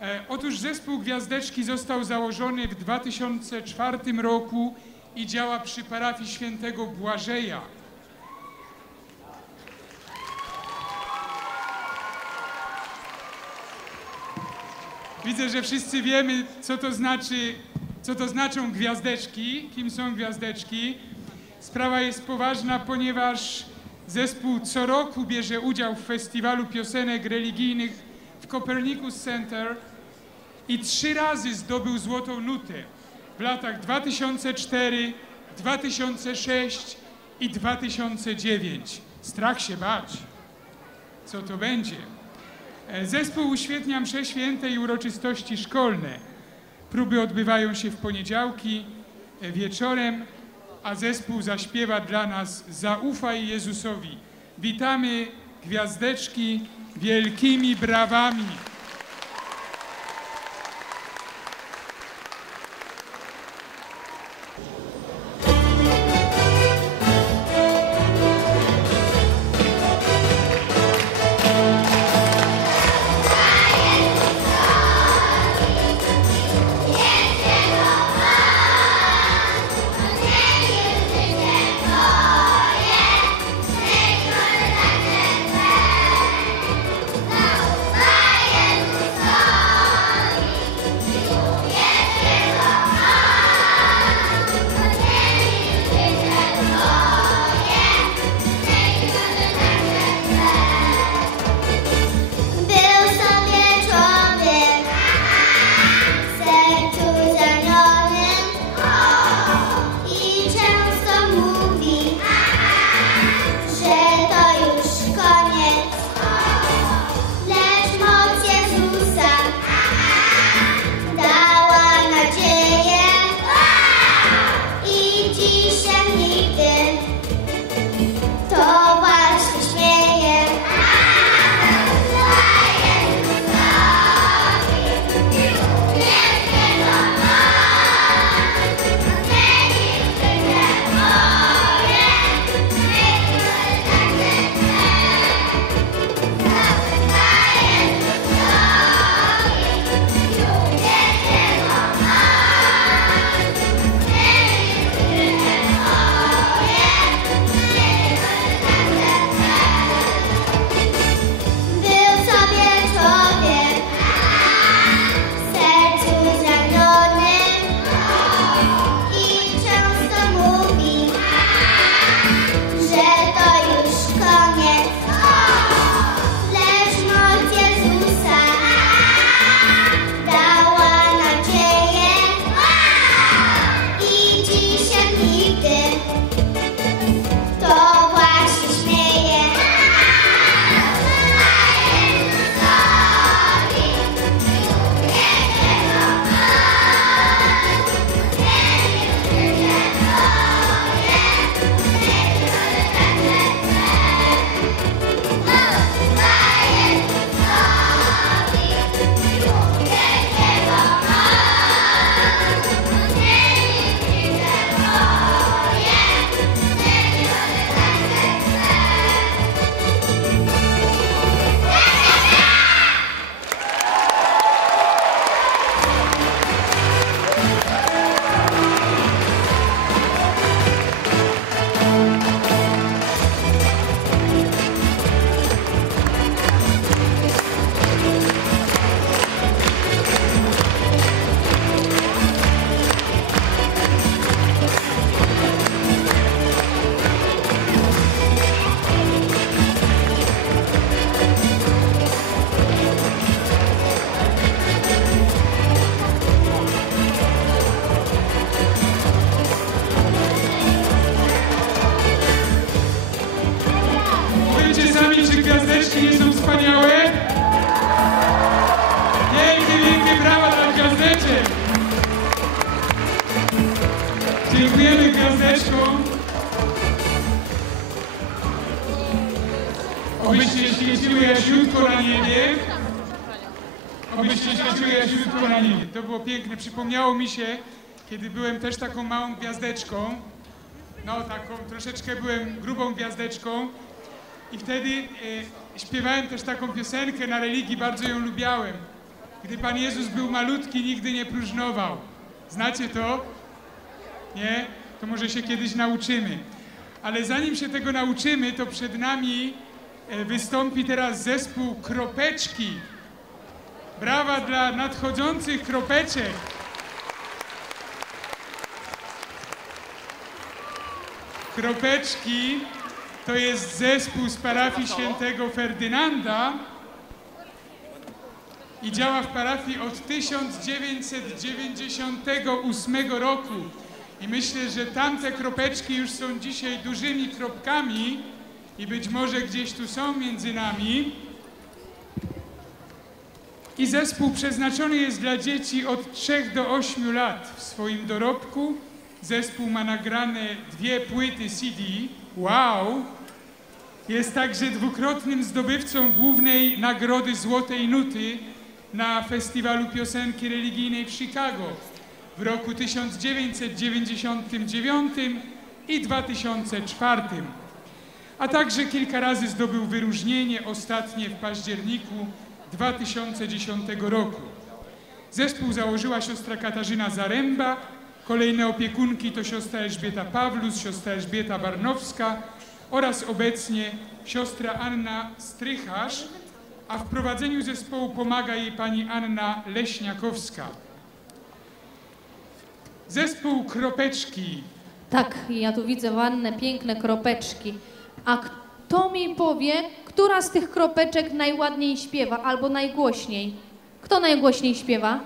E, otóż zespół Gwiazdeczki został założony w 2004 roku i działa przy parafii świętego Błażeja. Widzę, że wszyscy wiemy, co to znaczy, co to znaczą gwiazdeczki, kim są gwiazdeczki. Sprawa jest poważna, ponieważ zespół co roku bierze udział w festiwalu piosenek religijnych w Copernicus Center i trzy razy zdobył złotą nutę w latach 2004, 2006 i 2009. Strach się bać, co to będzie. E, Zespół uświetnia msze święte i uroczystości szkolne. Próby odbywają się w poniedziałki e, wieczorem, a zespół zaśpiewa dla nas Zaufaj Jezusowi. Witamy gwiazdeczki wielkimi brawami. Gwiazdeczki nie są wspaniałe? Pięknie, pięknie brawa dla gwiazdeczek! Dziękujemy gwiazdeczkom. Obyście świeciły jaśniutko na niebie. Obyście świeciły jaśniutko na niebie. To było piękne. Przypomniało mi się, kiedy byłem też taką małą gwiazdeczką. No, taką troszeczkę byłem grubą gwiazdeczką. I wtedy e, śpiewałem też taką piosenkę na religii, bardzo ją lubiałem. Gdy Pan Jezus był malutki, nigdy nie próżnował. Znacie to? Nie? To może się kiedyś nauczymy. Ale zanim się tego nauczymy, to przed nami e, wystąpi teraz zespół Kropeczki. Brawa dla nadchodzących kropeczek. Kropeczki to jest zespół z parafii świętego Ferdynanda i działa w parafii od 1998 roku. I myślę, że tamte kropeczki już są dzisiaj dużymi kropkami i być może gdzieś tu są między nami. I zespół przeznaczony jest dla dzieci od 3 do 8 lat. W swoim dorobku zespół ma nagrane dwie płyty CD. Wow! Jest także dwukrotnym zdobywcą głównej nagrody Złotej Nuty na Festiwalu Piosenki Religijnej w Chicago w roku 1999 i 2004. A także kilka razy zdobył wyróżnienie, ostatnie w październiku 2010 roku. Zespół założyła siostra Katarzyna Zaręba, kolejne opiekunki to siostra Elżbieta Pawlus, siostra Elżbieta Barnowska oraz obecnie siostra Anna Strycharz, a w prowadzeniu zespołu pomaga jej pani Anna Leśniakowska. Zespół Kropeczki Tak, ja tu widzę ładne, piękne kropeczki. A kto mi powie, która z tych kropeczek najładniej śpiewa albo najgłośniej? Kto najgłośniej śpiewa?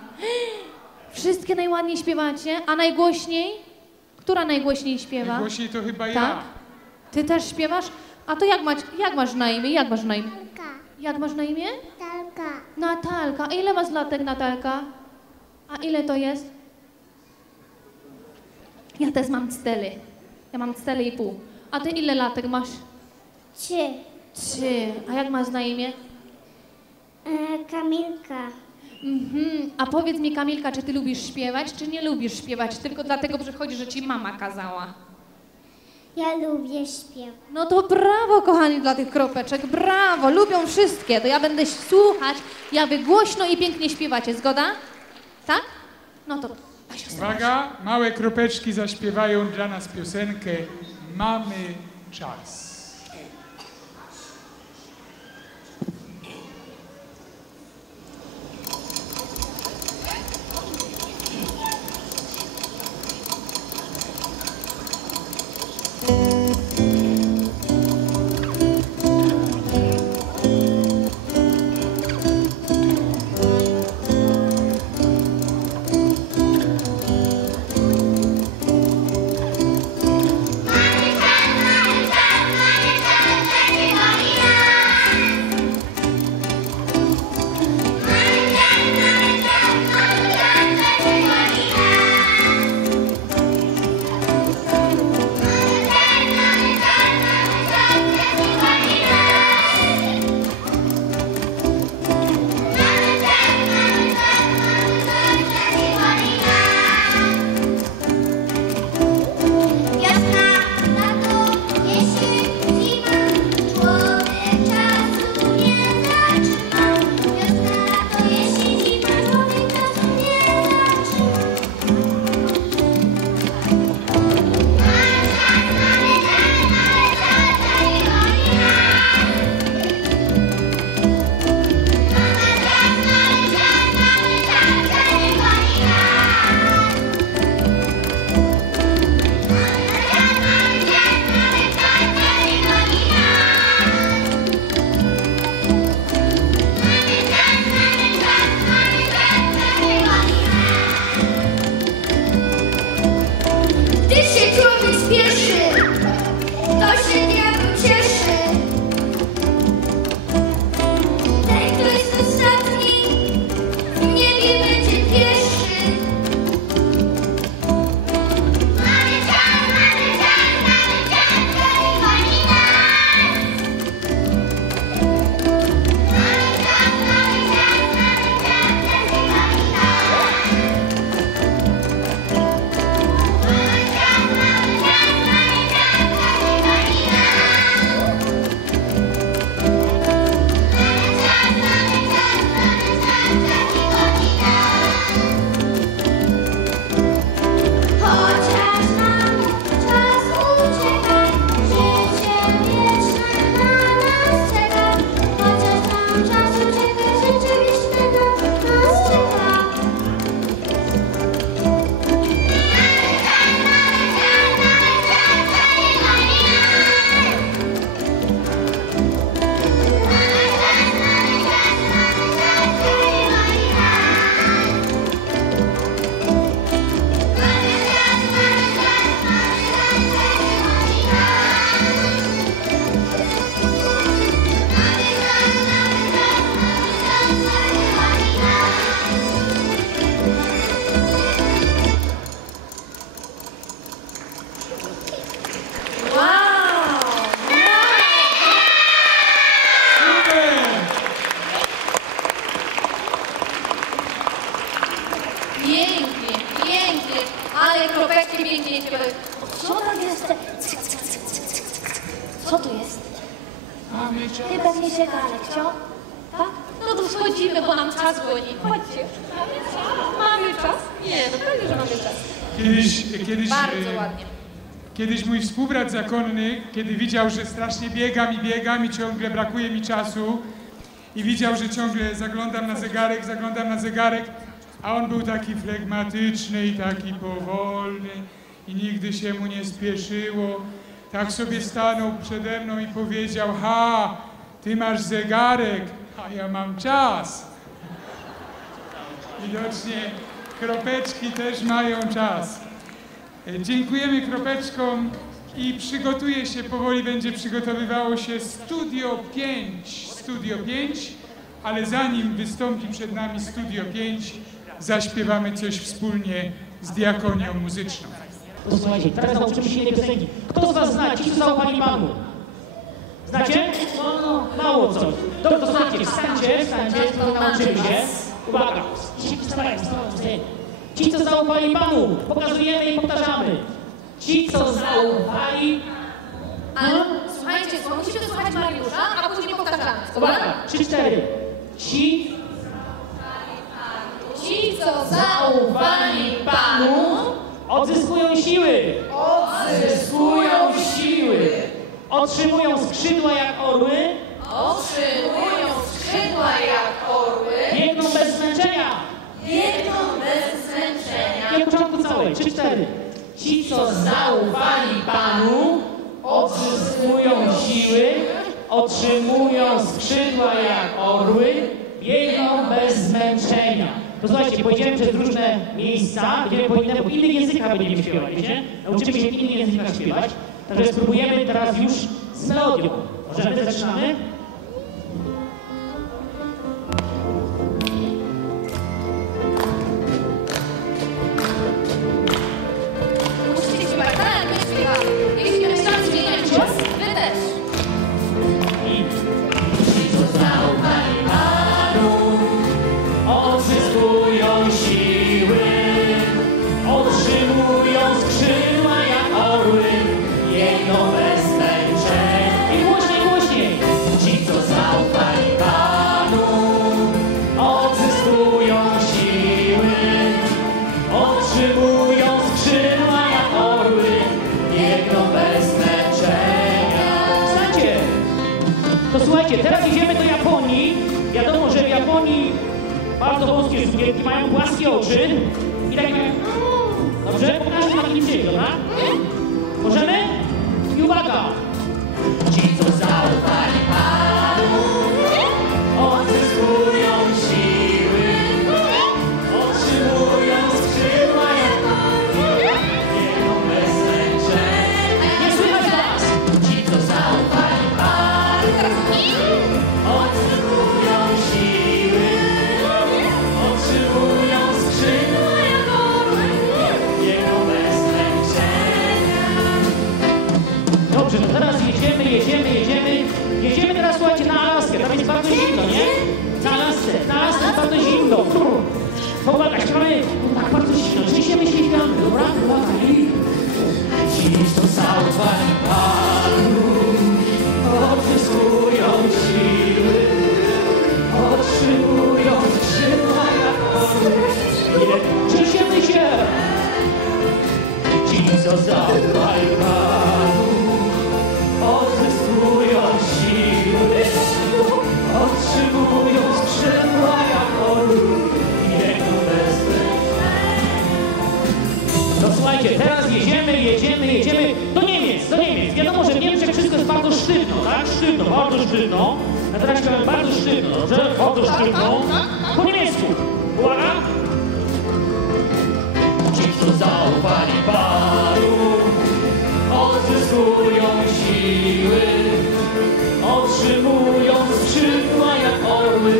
Wszystkie najładniej śpiewacie, a najgłośniej? Która najgłośniej śpiewa? Najgłośniej to chyba Tak? ja. Ty też śpiewasz? A to jak, mać, jak masz na imię? Jak masz na imię? Talka. Jak masz na imię? Talka. Natalka. A ile masz latek, Natalka? A ile to jest? Ja też mam cztery. Ja mam cztery i pół. A ty ile latek masz? Trzy. Trzy. A jak masz na imię? E, Kamilka. Mhm. A powiedz mi, Kamilka, czy ty lubisz śpiewać, czy nie lubisz śpiewać? Tylko dlatego przychodzi, że ci mama kazała. Ja lubię śpiew. No to brawo, kochani, dla tych kropeczek. Brawo, lubią wszystkie. To ja będę słuchać, jak wy głośno i pięknie śpiewacie. Zgoda? Tak? No to... Uwaga, małe kropeczki zaśpiewają dla nas piosenkę mamy czas, Co tam jest? Co tu jest? Chyba nie zegarek, co? Tak? No to schodzimy, bo nam czas goni. Chodźcie. Mamy czas? Mamy czas? Nie, no pewnie, że mamy czas. Kiedyś, kiedyś, Bardzo e, ładnie. Kiedyś mój współbrat zakonny, kiedy widział, że strasznie biegam i biegam i ciągle brakuje mi czasu i widział, że ciągle zaglądam na zegarek, zaglądam na zegarek, a on był taki flegmatyczny i taki powolny i nigdy się mu nie spieszyło. Tak sobie stanął przede mną i powiedział, ha, ty masz zegarek, a ja mam czas. Widocznie kropeczki też mają czas. Dziękujemy kropeczkom i przygotuje się, powoli będzie przygotowywało się Studio 5. Studio 5, ale zanim wystąpi przed nami Studio 5, zaśpiewamy coś wspólnie z diakonią muzyczną. Posłuchajcie, teraz nauczymy się jednej piosenki. Kto z was zna? Ci, co zaufali Panu. Znacie? No, no, mało coś. Dobrze, to słuchajcie, wstańcie, wstańcie, to nauczymy się. Uwaga, ci, co zaufali Panu, pokazujemy i powtarzamy. Ci, co zaufali, Ale słuchajcie, co, musimy słuchać Mariusza, a później powtarzamy. Uwaga, trzy, cztery. Ci, Otrzymują skrzydła jak orły, otrzymują skrzydła jak orły, biegną bez zmęczenia. biegną bez zmęczenia. I od początku całej, trzy, cztery. Ci, co zaufali Panu, odzyskują siły, otrzymują skrzydła jak orły, biegną bez zmęczenia. Posłuchajcie, pojedziemy przez różne miejsca, będziemy po inne, w innych językach będziemy śpiewać, wiecie? Nauczymy się w innych językach śpiewać, także spróbujemy teraz już z melodią. Możemy? Zaczynamy? Słuchajcie, teraz idziemy do Japonii. Wiadomo, że w Japonii bardzo wąskie sukienki mają płaskie oczy i takie... Dobrze? Pokażę wam indziej, dobra? Możemy? I uwaga! Ci, co zaufali jedziemy, jedziemy, jedziemy. Jedziemy teraz, słuchajcie, na Alaskę. Tam jest bardzo zimno, nie? Na Alasce, na Alasce jest bardzo zimno. Powaga, śpiewamy tak bardzo zimno. Trzęsiemy się śpiewamy, dobra? Uwaga. I- Ci, co zaufali Panu, odzyskują siły, otrzymują skrzydła jak trzęsiemy się. Ci, co zaufali Panu, jedziemy, jedziemy do Niemiec, do Niemiec. Wiadomo, że w Niemczech wszystko jest bardzo sztywno, tak? Sztywno, bardzo sztywno. A teraz śpiewamy bardzo sztywno, dobrze? Bardzo sztywno. Po niemiecku. Uwaga. Ci, co zaufali Panu, odzyskują siły, otrzymują skrzydła jak orły,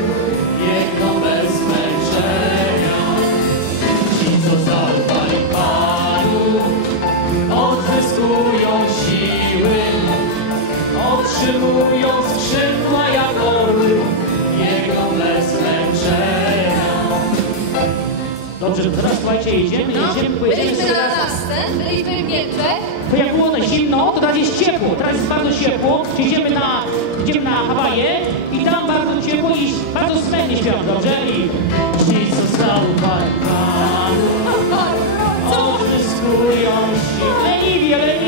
otrzymują skrzydła jak orły, biegną bez zmęczenia. Dobrze, to teraz słuchajcie, jedziemy, jedziemy, pojedziemy byliśmy sobie na raz. byliśmy w Niemczech. To jak było na zimno, to teraz jest ciepło. Teraz jest bardzo ciepło. Idziemy na, idziemy na Hawaje i tam bardzo ciepło i bardzo smętnie śpiewam, dobrze? I ci, co zaufali Panu, odzyskują siłę. Leniwie, leniwie.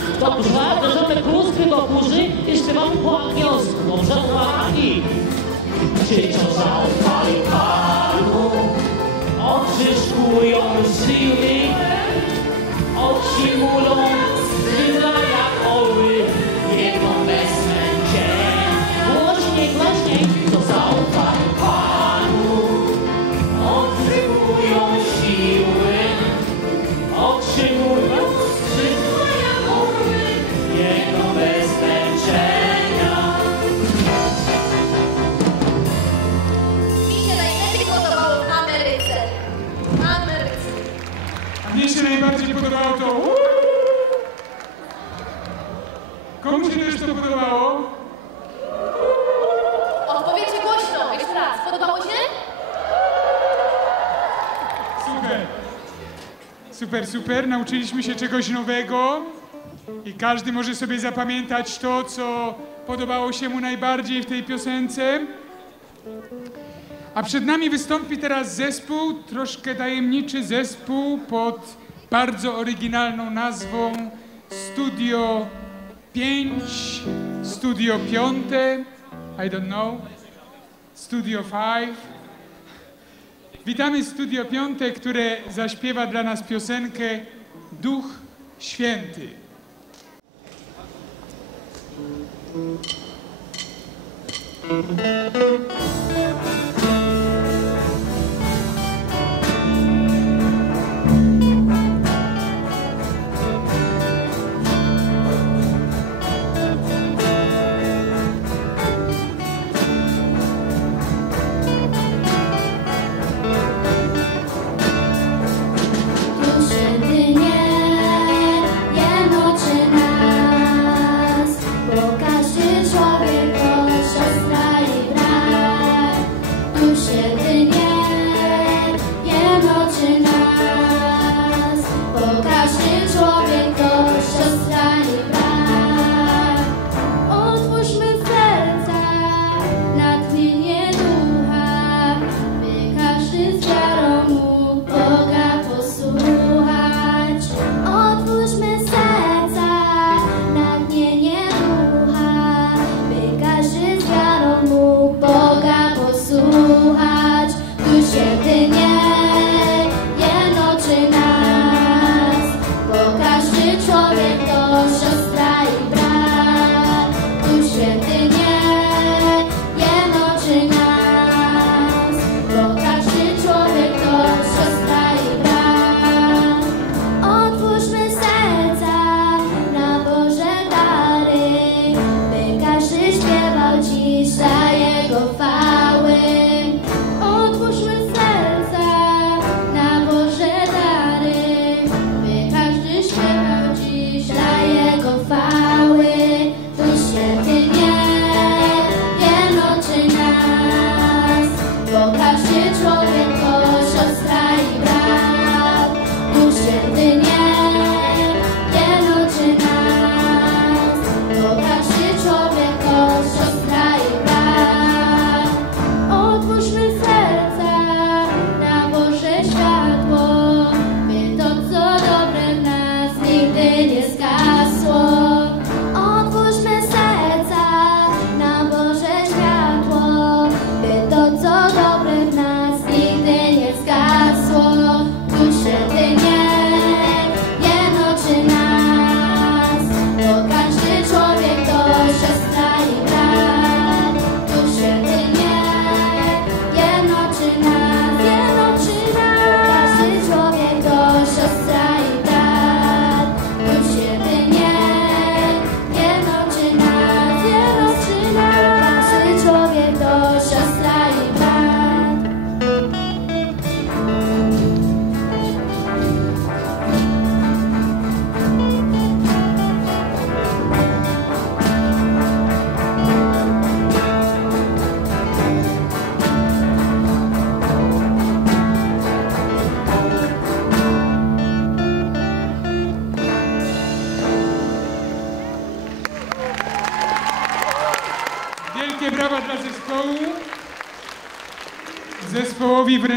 Burzy, dobrze? Bierzemy kluski do burzy i śpiewamy po angielsku. Dobrze? Uwagi. Ci, co zaufali Panu, odzyskują siły, otrzymują skrzydła Super, super. Nauczyliśmy się czegoś nowego i każdy może sobie zapamiętać to, co podobało się mu najbardziej w tej piosence. A przed nami wystąpi teraz zespół, troszkę tajemniczy zespół pod bardzo oryginalną nazwą Studio 5, Studio 5, I don't know, Studio 5. Witamy Studio Piąte, które zaśpiewa dla nas piosenkę Duch Święty. Duch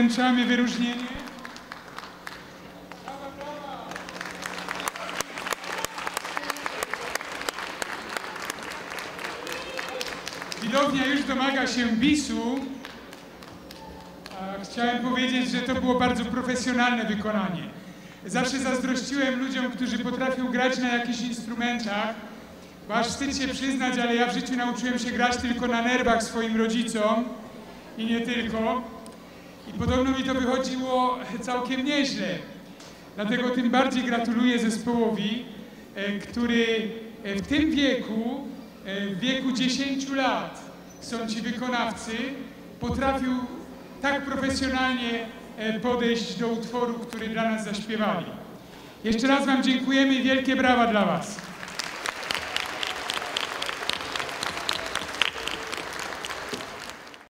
wręczamy wyróżnienie. Widownia już domaga się bisu. Chciałem powiedzieć, że to było bardzo profesjonalne wykonanie. Zawsze zazdrościłem ludziom, którzy potrafią grać na jakichś instrumentach, bo aż wstyd się przyznać, ale ja w życiu nauczyłem się grać tylko na nerwach swoim rodzicom i nie tylko. I podobno mi to wychodziło całkiem nieźle. Dlatego tym bardziej gratuluję zespołowi, e, który e, w tym wieku, e, w wieku 10 lat, są ci wykonawcy, potrafił tak profesjonalnie podejść do utworu, który dla nas zaśpiewali. Jeszcze raz Wam dziękujemy i wielkie brawa dla Was.